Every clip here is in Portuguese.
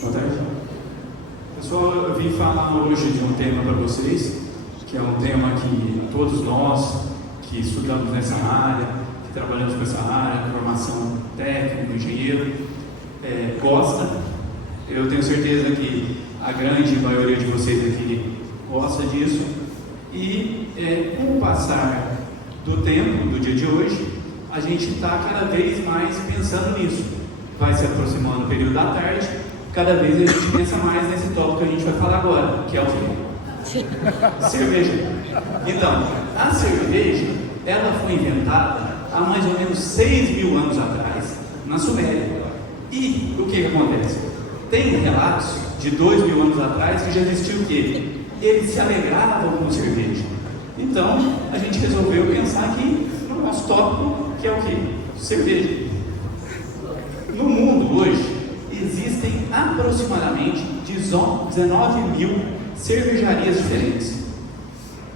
Boa tarde. Pessoal, eu vim falar hoje de um tema para vocês, que é um tema que todos nós que estudamos nessa área, que trabalhamos com essa área, formação técnica, engenheiro, gosta. Eu tenho certeza que a grande maioria de vocês aqui gosta disso. E com o passar do tempo, do dia de hoje, a gente está cada vez mais pensando nisso. Vai se aproximando o período da tarde, cada vez a gente pensa mais nesse tópico que a gente vai falar agora, que é o quê? Cerveja. Então, a cerveja, ela foi inventada há mais ou menos 6.000 anos atrás, na Suméria. E o que acontece? Tem relatos de 2.000 anos atrás que já existiu o quê? Eles se alegravam com cerveja. Então, a gente resolveu pensar aqui no nosso tópico, que é o quê? Cerveja. No mundo hoje, existem aproximadamente 19.000 cervejarias diferentes.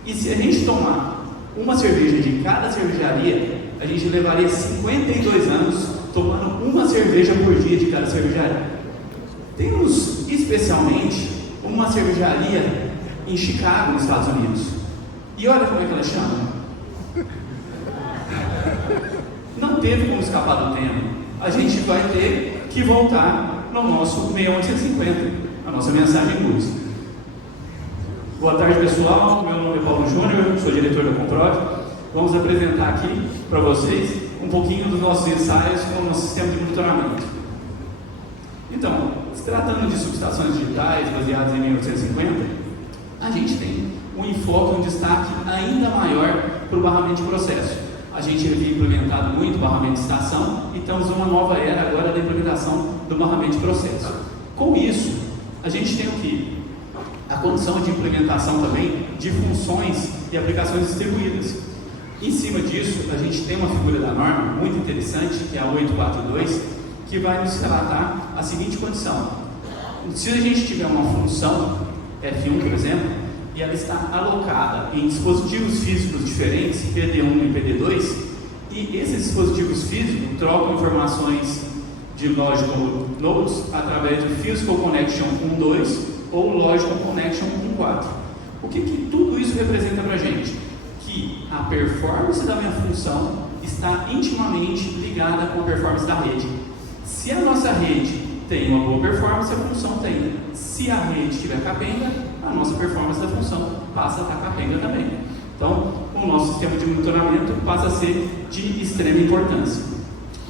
E se a gente tomar uma cerveja de cada cervejaria, a gente levaria 52 anos tomando uma cerveja por dia de cada cervejaria. Temos especialmente uma cervejaria em Chicago, nos Estados Unidos. E olha como é que ela chama. Não teve como escapar do tema. A gente vai ter que voltar no nosso 6850, a nossa mensagem luz. Boa tarde, pessoal. Meu nome é Paulo Júnior, sou diretor da Comprov. Vamos apresentar aqui para vocês um pouquinho dos nossos ensaios com o nosso sistema de monitoramento. Então, se tratando de subestações digitais baseadas em 1850, a gente tem um enfoque, um destaque ainda maior para o barramento de processo. A gente havia implementado muito barramento de estação e estamos numa nova era agora da implementação do barramento de processo. Com isso, a gente tem o quê? A condição de implementação também de funções e aplicações distribuídas. Em cima disso, a gente tem uma figura da norma muito interessante, que é a 842, que vai nos relatar a seguinte condição. Se a gente tiver uma função, F1 por exemplo, e ela está alocada em dispositivos físicos diferentes, PD1 e PD2, e esses dispositivos físicos trocam informações de Logical Nodes através do Physical Connection 1.2 ou Logical Connection 1.4. O que tudo isso representa para a gente? Que a performance da minha função está intimamente ligada com a performance da rede. Se a nossa rede tem uma boa performance, a função tem. Se a rede estiver capenga, a nossa performance da função passa a estar capenga também. Então, o nosso sistema de monitoramento passa a ser de extrema importância.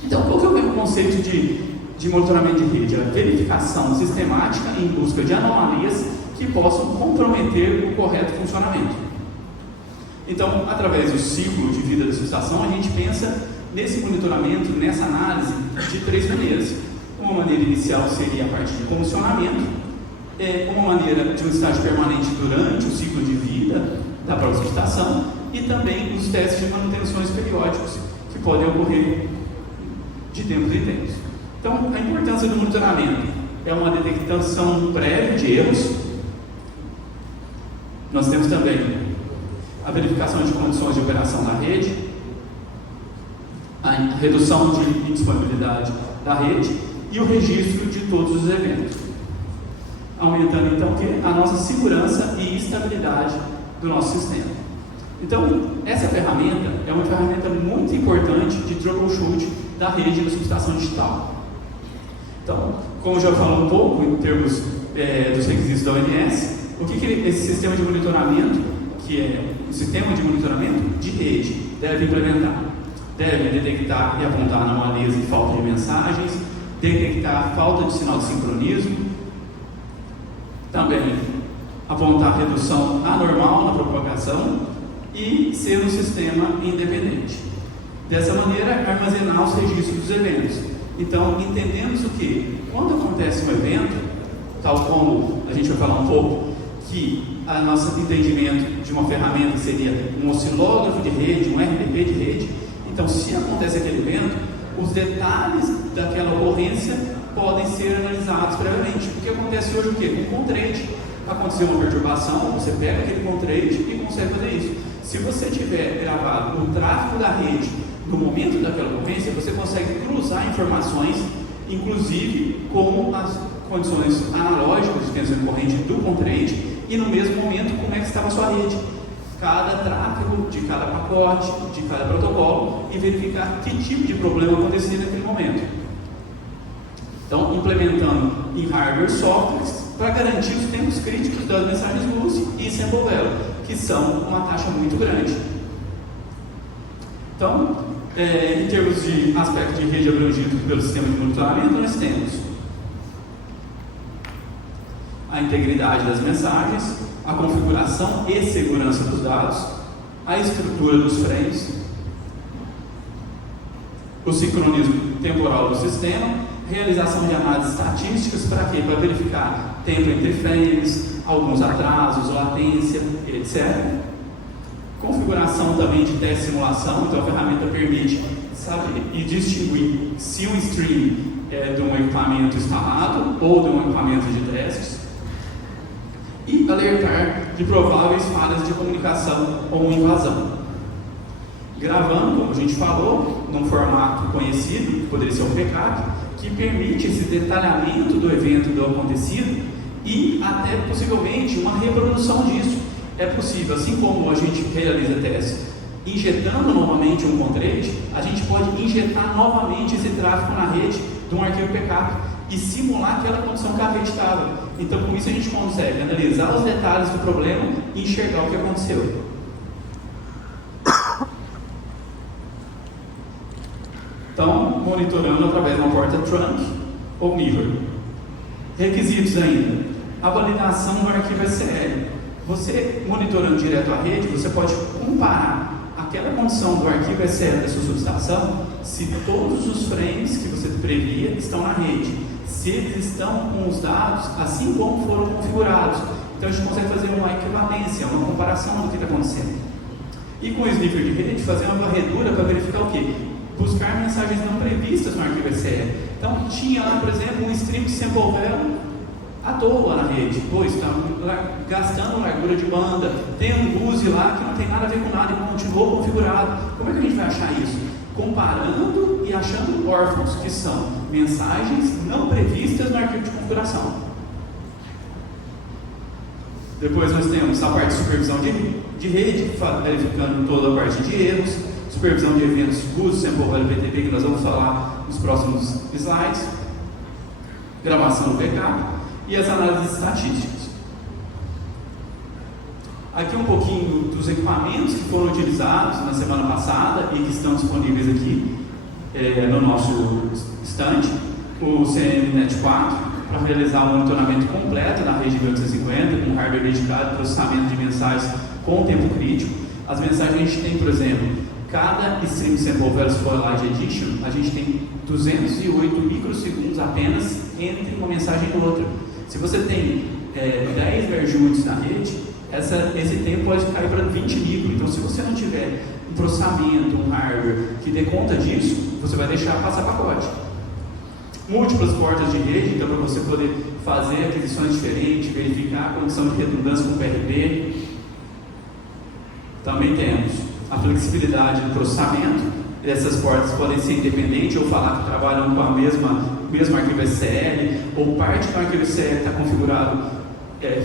Então, qual que é o conceito de monitoramento de rede? A verificação sistemática em busca de anomalias que possam comprometer o correto funcionamento. Então, através do ciclo de vida da subestação, a gente pensa nesse monitoramento, nessa análise, de três maneiras. Uma maneira inicial seria a parte de comissionamento, uma maneira de um estágio permanente durante o ciclo de vida da própria subestação e também os testes de manutenções periódicos que podem ocorrer de tempos em tempos. Então, a importância do monitoramento é uma detecção prévia de erros. Nós temos também a verificação de condições de operação da rede, a redução de indisponibilidade da rede e o registro de todos os eventos, aumentando então a nossa segurança e estabilidade do nosso sistema. Então, essa ferramenta é uma ferramenta muito importante de troubleshoot da rede da subestação digital. Então, como já falou um pouco em termos dos requisitos da ONS, o que esse sistema de monitoramento, que é o sistema de monitoramento de rede, deve implementar? Deve detectar e apontar anomalias e falta de mensagens, detectar falta de sinal de sincronismo, também apontar redução anormal na propagação e ser um sistema independente. Dessa maneira, armazenar os registros dos eventos. Então, entendemos o que? Quando acontece um evento, tal como a gente vai falar um pouco, que o nosso entendimento de uma ferramenta seria um oscilógrafo de rede, um RDP de rede. Então, se acontece aquele evento, os detalhes daquela ocorrência podem ser analisados previamente. O que acontece hoje o quê? Um contrate. Aconteceu uma perturbação, você pega aquele contrate e consegue fazer isso. Se você tiver gravado o tráfego da rede no momento daquela ocorrência, você consegue cruzar informações, inclusive com condições analógicas de tensão e corrente do contrade e no mesmo momento como é que estava a sua rede, cada tráfego de cada pacote, de cada protocolo e verificar que tipo de problema acontecia naquele momento. Então, implementando em hardware softwares para garantir os tempos críticos das mensagens Lucy e Sample Value, que são uma taxa muito grande. Então, em termos de aspecto de rede abrangido pelo sistema de monitoramento, nós temos a integridade das mensagens, a configuração e segurança dos dados, a estrutura dos frames, o sincronismo temporal do sistema, realização de análises estatísticas para quê? Para verificar tempo entre frames, alguns atrasos, latência, etc. Configuração também de teste e simulação, então a ferramenta permite saber e distinguir se um stream é de um equipamento instalado ou de um equipamento de testes e alertar de prováveis falhas de comunicação ou invasão. Gravando, como a gente falou, num formato conhecido, que poderia ser um backup, que permite esse detalhamento do evento, do acontecido e até possivelmente uma reprodução disso. É possível, assim como a gente realiza testes injetando novamente um contrade, a gente pode injetar novamente esse tráfego na rede de um arquivo backup e simular aquela condição que a rede estava. Então, com isso a gente consegue analisar os detalhes do problema e enxergar o que aconteceu. Então, monitorando através de uma porta trunk ou mirror. Requisitos ainda. A validação do arquivo SL. Você, monitorando direto a rede, você pode comparar aquela condição do arquivo SL da sua subestação, se todos os frames que você previa estão na rede, se eles estão com os dados assim como foram configurados. Então a gente consegue fazer uma equivalência, uma comparação do que está acontecendo. E com o sniffer de rede, fazer uma varredura para verificar o quê? Buscar mensagens não previstas no arquivo SL. Então tinha lá, por exemplo, um stream de sample value à toa na rede, pois está gastando largura de banda, tem um use lá que não tem nada a ver com nada e continuou configurado. Como é que a gente vai achar isso? Comparando e achando órfãos, que são mensagens não previstas no arquivo de configuração. Depois nós temos a parte de supervisão de rede, verificando toda a parte de erros, supervisão de eventos, uso, sample value VTP, que nós vamos falar nos próximos slides, gravação do backup, e as análises estatísticas. Aqui um pouquinho dos equipamentos que foram utilizados na semana passada e que estão disponíveis aqui no nosso stand. O CMNet 4 para realizar o monitoramento completo da rede de 850 com hardware dedicado ao processamento de mensagens com tempo crítico. As mensagens a gente tem, por exemplo, cada stream sample value for Light Edition, a gente tem 208 microsegundos apenas entre uma mensagem e outra. Se você tem 10 merge units na rede, esse tempo pode cair para 20 micro. Então, se você não tiver um processamento, um hardware que dê conta disso, você vai deixar passar pacote. Múltiplas portas de rede, então para você poder fazer aquisições diferentes, verificar a condição de redundância com o PRP. Também temos a flexibilidade do processamento. Essas portas podem ser independentes ou falar que trabalham com a mesmo arquivo SL, ou parte do arquivo SL está configurado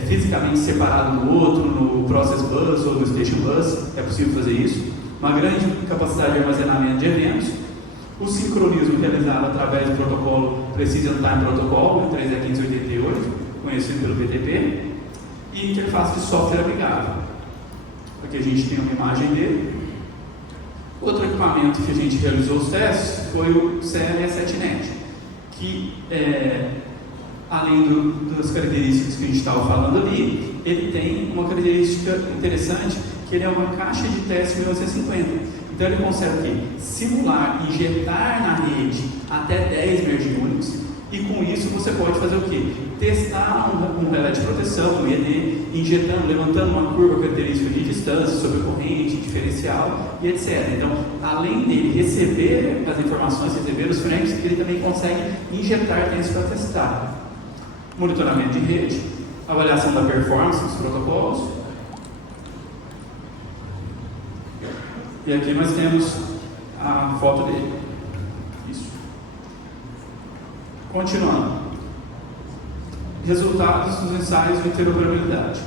fisicamente separado do outro, no Process Bus ou no Station Bus, é possível fazer isso. Uma grande capacidade de armazenamento de eventos, o sincronismo realizado através do protocolo Precision Time Protocol, 3E1588, conhecido pelo BTP, e interface de software amigável. Aqui a gente tem uma imagem dele. Outro equipamento que a gente realizou os testes foi o CLE7Net, que além das características que a gente estava falando ali, ele tem uma característica interessante, que ele é uma caixa de teste 1950. Então ele consegue simular, injetar na rede até 10 merge units, e com isso você pode fazer o quê? Testar um relé de proteção, um ED, injetando, levantando uma curva característica de distância, sobre corrente, diferencial e etc. Então, além dele receber as informações, receber os frames, ele também consegue injetar dentro para testar. Monitoramento de rede, avaliação da performance dos protocolos. E aqui nós temos a foto dele. Isso. Continuando. resultados dos ensaios de interoperabilidade.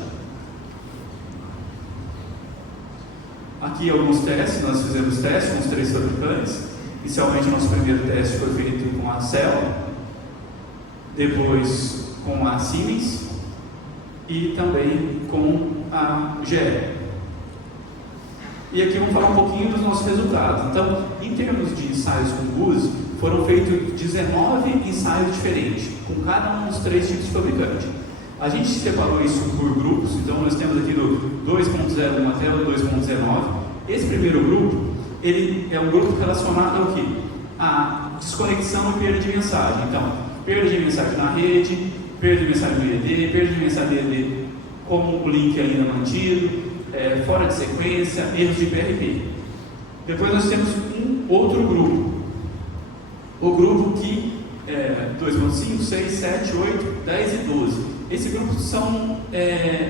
Aqui alguns testes, nós fizemos testes com os 3 fabricantes. Inicialmente, nosso primeiro teste foi feito com a Cell, depois com a Siemens e também com a GE. E aqui vamos falar um pouquinho dos nossos resultados. Então, em termos de ensaios com GUSE, foram feitos 19 ensaios diferentes, com cada um dos 3 tipos de fabricante. A gente separou isso por grupos, então nós temos aqui do 2.0 até o 2.19. Esse primeiro grupo, ele é um grupo relacionado ao quê? A desconexão e perda de mensagem. Então, perda de mensagem na rede, perda de mensagem no IED, perda de mensagem no IED com o link ainda mantido, fora de sequência, erros de PRP. Depois nós temos um outro grupo, o grupo que 2.5, 6, 7, 8, 10 e 12. Esse grupo são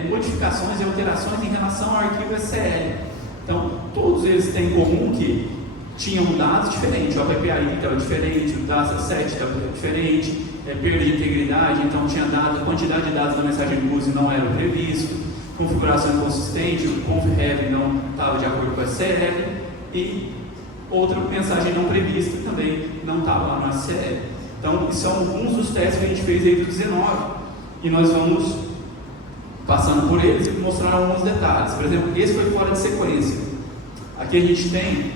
modificações e alterações em relação ao arquivo SCL. Então, todos eles têm em comum que tinham dados diferentes, o PPI estava diferente, o dataset estava diferente, perda de integridade, então tinha dados, a quantidade de dados da mensagem de GUSE não era previsto, configuração inconsistente, o conf-heavy não estava de acordo com a SCL, e outra mensagem não prevista também não estava lá na SCL. Então, isso são alguns dos testes que a gente fez aí do 19, e nós vamos passando por eles e mostrar alguns detalhes. Por exemplo, esse foi fora de sequência. Aqui a gente tem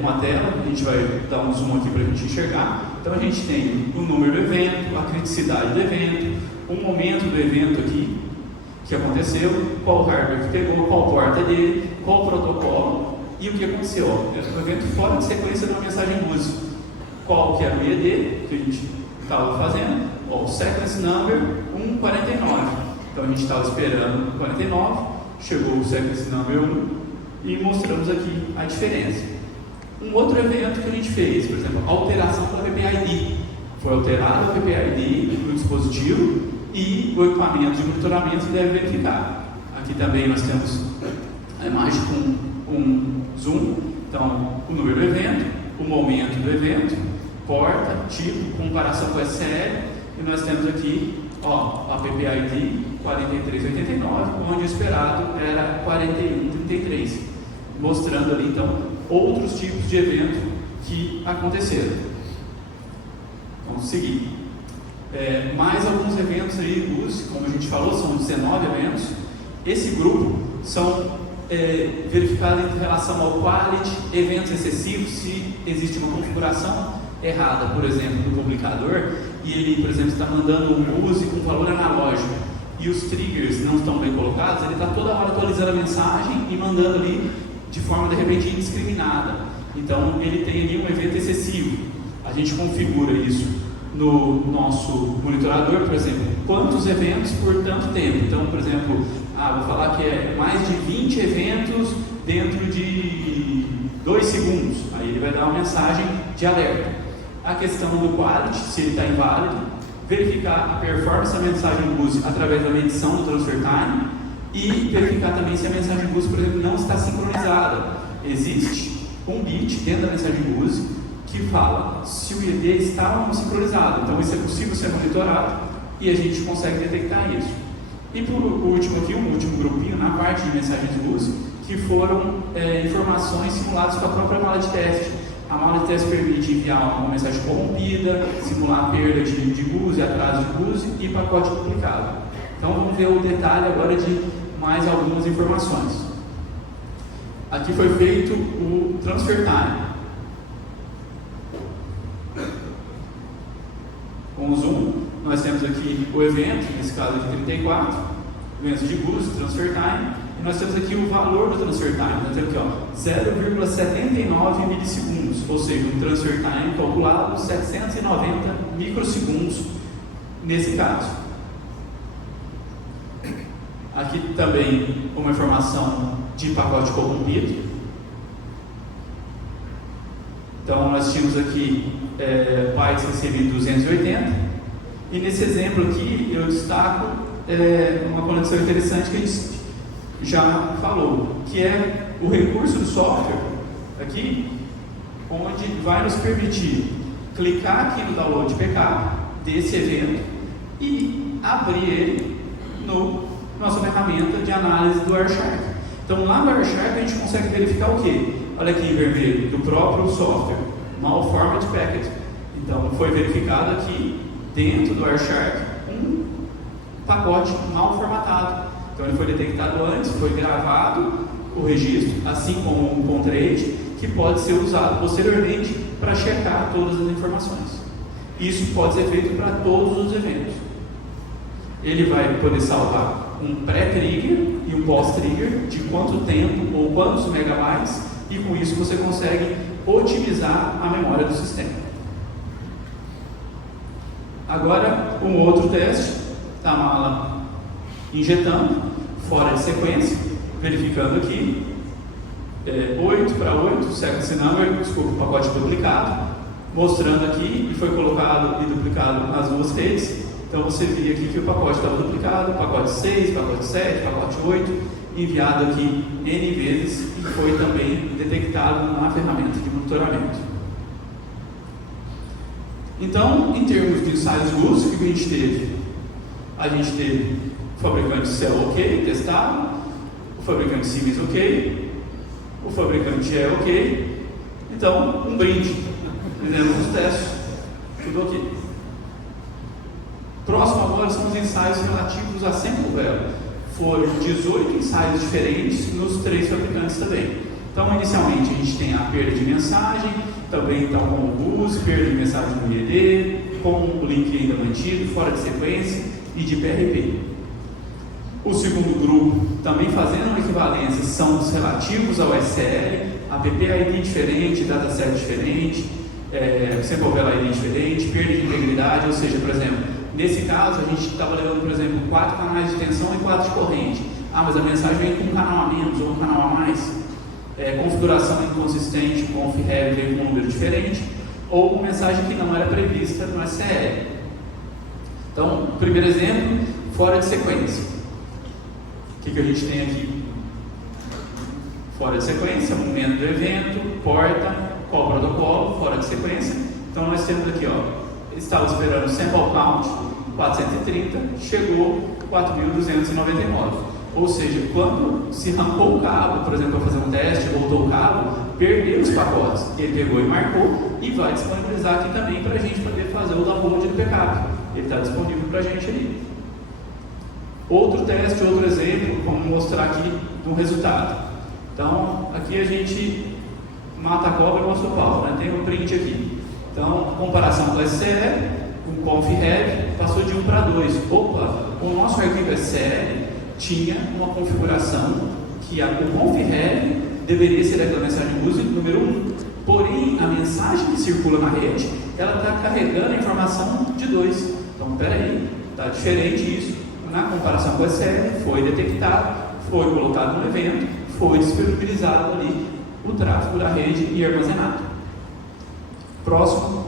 uma tela, a gente vai dar um zoom aqui para a gente enxergar. Então a gente tem o número do evento, a criticidade do evento, o momento do evento aqui, que aconteceu, qual hardware que pegou, qual porta dele, qual protocolo e o que aconteceu. O evento fora de sequência de uma mensagem GUSE. Qual que era o IED que a gente estava fazendo? O sequence number 149. Então a gente estava esperando 49, chegou o sequence number 1 e mostramos aqui a diferença. Um outro evento que a gente fez, por exemplo, alteração para PPID. Foi alterado o PPID no dispositivo e o equipamento de monitoramento deve verificar. Aqui também nós temos a imagem com um zoom, então o número do evento, o momento do evento, porta, tipo, comparação com o SCL, e nós temos aqui a PPID 4389, onde o esperado era 4133, mostrando ali então outros tipos de evento que aconteceram. Vamos seguir. Mais alguns eventos aí, GUSE, como a gente falou, são 19 eventos. Esse grupo são verificados em relação ao quality, eventos excessivos, se existe uma configuração errada, por exemplo, do publicador, e ele, por exemplo, está mandando um GUSE com valor analógico e os triggers não estão bem colocados, ele está toda hora atualizando a mensagem e mandando ali de forma de repente indiscriminada. Então ele tem ali um evento excessivo. A gente configura isso no nosso monitorador, por exemplo, quantos eventos por tanto tempo. Então, por exemplo, vou falar que é mais de 20 eventos dentro de 2 segundos. Aí ele vai dar uma mensagem de alerta. A questão do quality, se ele está inválido, verificar a performance da mensagem GUSE através da medição do transfer time e verificar também se a mensagem GUSE, por exemplo, não está sincronizada. Existe um bit dentro da mensagem GUSE que fala se o IED está ou não sincronizado. Então isso é possível ser monitorado e a gente consegue detectar isso. E por último aqui, um último grupinho na parte de mensagens GUSE, que foram informações simuladas com a própria mala de teste. A mala de teste permite enviar uma mensagem corrompida, simular perda de GUSE, atraso de GUSE e pacote duplicado. Então vamos ver o detalhe agora de mais algumas informações. Aqui foi feito o transfer time. Com o zoom, nós temos aqui o evento, nesse caso de 34, eventos de GUSE, transfer time. E nós temos aqui o valor do transfer time. Nós temos aqui 0,79 milissegundos, ou seja, um transfer time calculado 790 microsegundos nesse caso. Aqui também uma informação de pacote corrompido. Então nós tínhamos aqui bytes recebidos 280, e nesse exemplo aqui eu destaco uma conexão interessante que a gente já falou, que é o recurso do software aqui, onde vai nos permitir clicar aqui no download PK desse evento e abrir ele no nossa ferramenta de análise do Wireshark. Então lá no Wireshark a gente consegue verificar o quê? Olha aqui em vermelho, do próprio software, Malformed Packet. Então foi verificado aqui dentro do Wireshark um pacote mal formatado. Então ele foi detectado antes, foi gravado o registro, assim como um contrate, que pode ser usado posteriormente para checar todas as informações. Isso pode ser feito para todos os eventos. Ele vai poder salvar um pré-trigger e um pós-trigger de quanto tempo ou quantos megabytes, e com isso você consegue otimizar a memória do sistema. Agora, um outro teste da mala injetando, fora de sequência, verificando aqui, 8 para 8, sequence number, desculpa, o pacote duplicado, mostrando aqui, e foi colocado e duplicado nas duas redes. Então você via aqui que o pacote estava duplicado, pacote 6, pacote 7, pacote 8, enviado aqui N vezes, e foi também detectado na ferramenta de monitoramento. Então, em termos de ensaios de uso, o que a gente teve? A gente teve o fabricante Cell ok, testado, o fabricante Siemens ok, o fabricante GE ok. Então, um brinde. Fizemos os testes, tudo ok. Próximo agora são os ensaios relativos a Semmelweis. Foram 18 ensaios diferentes nos 3 fabricantes também. Então, inicialmente, a gente tem a perda de mensagem, também está com o bus, perda de mensagem no IED, com o link ainda mantido, fora de sequência e de PRP. O segundo grupo, também fazendo uma equivalência, são os relativos ao SL, app ID diferente, dataset diferente, Semmelweis ID diferente, perda de integridade, ou seja, por exemplo, nesse caso a gente estava levando, por exemplo, 4 canais de tensão e 4 de corrente. Mas a mensagem vem com um canal a menos ou um canal a mais. Configuração inconsistente, conf-heavy veio com um número diferente, ou uma mensagem que não era prevista no SL. Então, primeiro exemplo, fora de sequência. O que a gente tem aqui? Fora de sequência, momento do evento, porta, qual protocolo, fora de sequência. Então nós temos aqui, estava esperando o sample count 430, chegou 4.299. Ou seja, quando se arrancou o cabo, por exemplo, para fazer um teste, voltou o cabo, perdeu os pacotes. Ele pegou e marcou e vai disponibilizar aqui também para a gente poder fazer o download do backup. Ele está disponível para a gente ali. Outro teste, outro exemplo, vamos mostrar aqui um resultado. Então, aqui a gente mata a cobra e mostra o pau, né? Tem um print aqui. Então, comparação com o SCL, com o conf-heavy, passou de 1 para 2. Opa, o nosso arquivo SCL tinha uma configuração que o conf-heavy deveria ser aquela mensagem user número 1. Porém, a mensagem que circula na rede, ela está carregando a informação de 2. Então, peraí, está diferente isso. Na comparação com o SCL, foi detectado, foi colocado no evento, foi disponibilizado ali o tráfego da rede e armazenado. Próximo,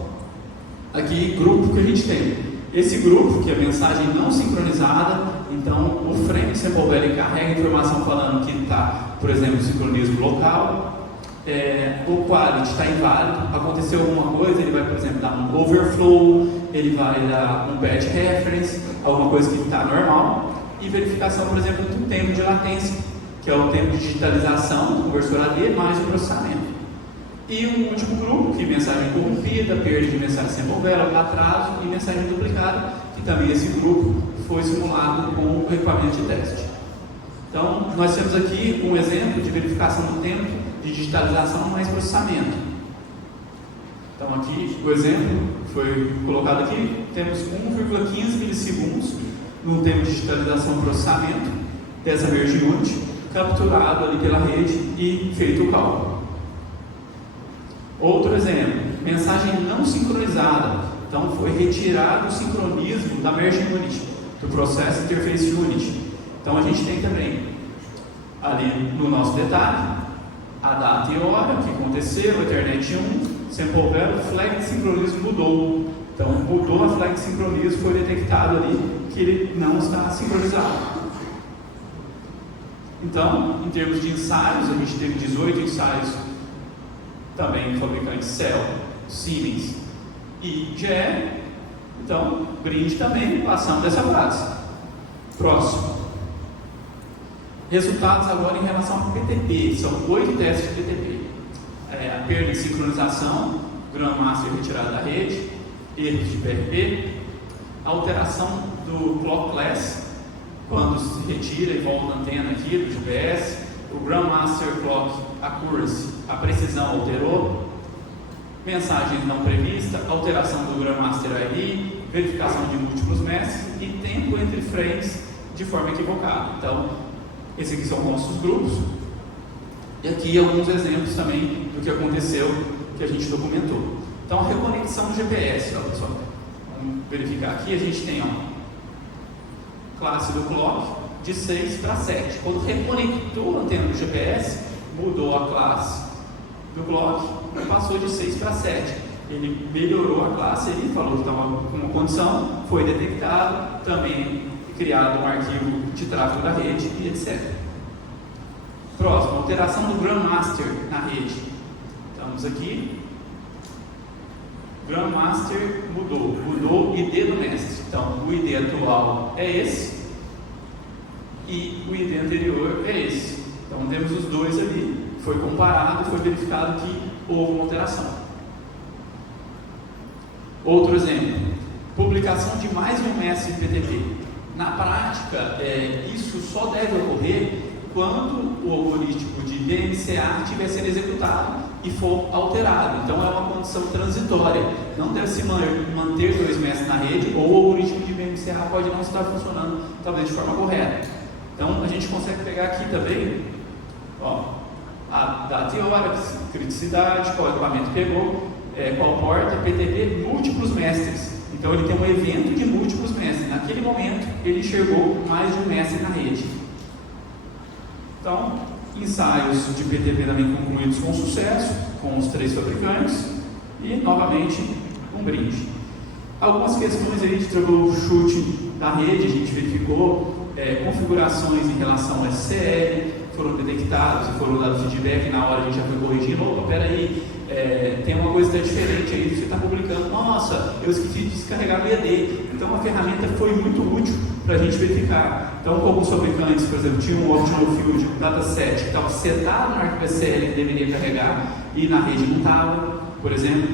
aqui, grupo que a gente tem. Esse grupo, que é a mensagem não sincronizada, então o frame Semmelweis carrega informação falando que está, por exemplo, sincronismo local, o quality está inválido, aconteceu alguma coisa, ele vai, por exemplo, dar um overflow, ele vai dar um batch reference, alguma coisa que está normal, e verificação, por exemplo, do tempo de latência, que é o tempo de digitalização do conversor AD mais o processamento. E um último grupo, que é mensagem corrompida, perda de mensagem Semmelweis, atraso e mensagem duplicada, que também esse grupo foi simulado com o equipamento de teste. Então, nós temos aqui um exemplo de verificação do tempo de digitalização mais processamento. Então, aqui o exemplo foi colocado aqui, temos 1,15 milissegundos no tempo de digitalização e processamento dessa merge unit, capturado ali pela rede e feito o cálculo. Outro exemplo, mensagem não sincronizada. Então, foi retirado o sincronismo da merge unit, do Process Interface Unit. Então, a gente tem também, ali no nosso detalhe, a data e hora, o que aconteceu, Ethernet 1, Semmelweis, o flag de sincronismo mudou. Então, mudou a flag de sincronismo, foi detectado ali que ele não está sincronizado. Então, em termos de ensaios, a gente teve 18 ensaios, também fabricantes Cell, Siemens e GE, Então, brinde também, passando dessa fase. Próximo. Resultados agora em relação ao PTP. São 8 testes de PTP. A perda de sincronização, Grão Master retirada da rede, erros de PRP, alteração do Clock Class, quando se retira e volta a antena aqui do GPS, o Grão Master Clock Accuracy, a precisão alterou, mensagens não prevista, alteração do Grão Master ID, verificação de múltiplos mestres e tempo entre frames de forma equivocada. Então, esses aqui são nossos grupos. E aqui alguns exemplos também do que aconteceu, que a gente documentou. Então, a reconexão do GPS, ó, pessoal. Vamos verificar aqui, a gente tem, ó, classe do clock de 6 para 7. Quando reconectou a antena do GPS, mudou a classe do clock e passou de 6 para 7. Ele melhorou a classe, ele falou que estava com uma condição, foi detectado, também criado um arquivo de tráfego da rede e etc. Próximo, alteração do Grandmaster na rede. Estamos aqui. Grandmaster mudou o ID do mestre. Então, o ID atual é esse e o ID anterior é esse. Então, temos os dois ali. Foi comparado e foi verificado que houve uma alteração. Outro exemplo, publicação de mais de um mestre de PTP. Na prática, isso só deve ocorrer quando o algoritmo de BMCA estiver sendo executado e for alterado. Então, é uma condição transitória. Não deve se manter dois mestres na rede, ou o algoritmo de BMCA pode não estar funcionando, talvez, de forma correta. Então, a gente consegue pegar aqui também, ó, a data e hora, criticidade, qual equipamento pegou, qual porta, PTP, múltiplos mestres. Então, ele tem um evento de múltiplos mestres. Naquele momento, ele enxergou mais de um mestre na rede. Então, ensaios de PTP também concluídos com sucesso, com os 3 fabricantes, e, novamente, um brinde. Algumas questões aí de troubleshooting da rede, a gente verificou, configurações em relação ao SCL, foram detectados e foram dados feedback, na hora a gente já foi corrigindo, opa, peraí, tem uma coisa que está diferente aí, você está publicando, nossa, eu esqueci de descarregar o EAD. Então a ferramenta foi muito útil para a gente verificar. Então, como os fabricantes, por exemplo, tinham um Optional Field Dataset que estava setado no arquivo SCL que deveria carregar e na rede não estava, por exemplo,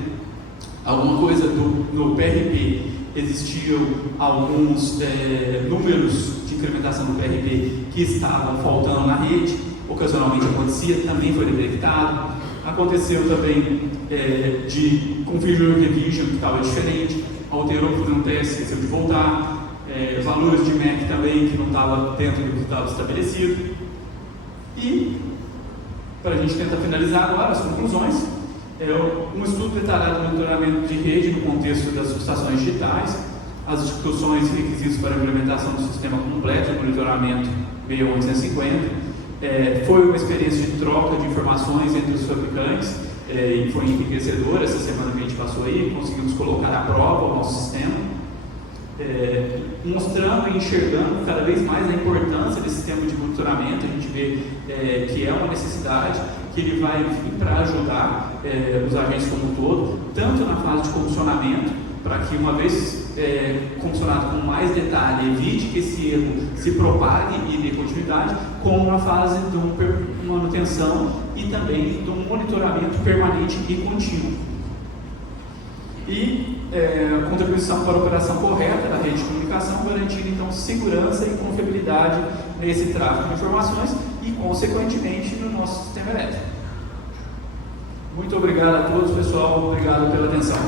alguma coisa no PRP, existiam alguns números de incrementação do PRP que estavam faltando na rede, ocasionalmente acontecia, também foi detectado. Aconteceu também de configure revision que estava diferente, alterou por um teste, esqueceu de voltar, valores de MAC também que não estava dentro do que estava estabelecido. E, para a gente tentar finalizar agora as conclusões, um estudo detalhado do monitoramento de rede no contexto das subestações digitais, as discussões e requisitos para a implementação do sistema completo de monitoramento 61850. Foi uma experiência de troca de informações entre os fabricantes e foi enriquecedora essa semana que a gente passou aí, conseguimos colocar à prova o nosso sistema, mostrando e enxergando cada vez mais a importância desse sistema de monitoramento. A gente vê que é uma necessidade, que ele vai vir para ajudar os agentes como um todo, tanto na fase de comissionamento, para que uma vez comissionado com mais detalhe, evite que esse erro se propague e dê continuidade, como na fase de manutenção e também do monitoramento permanente e contínuo. E a contribuição para a operação correta da rede de comunicação, garantindo então segurança e confiabilidade nesse tráfego de informações e, consequentemente, no nosso sistema elétrico. Muito obrigado a todos, pessoal. Obrigado pela atenção.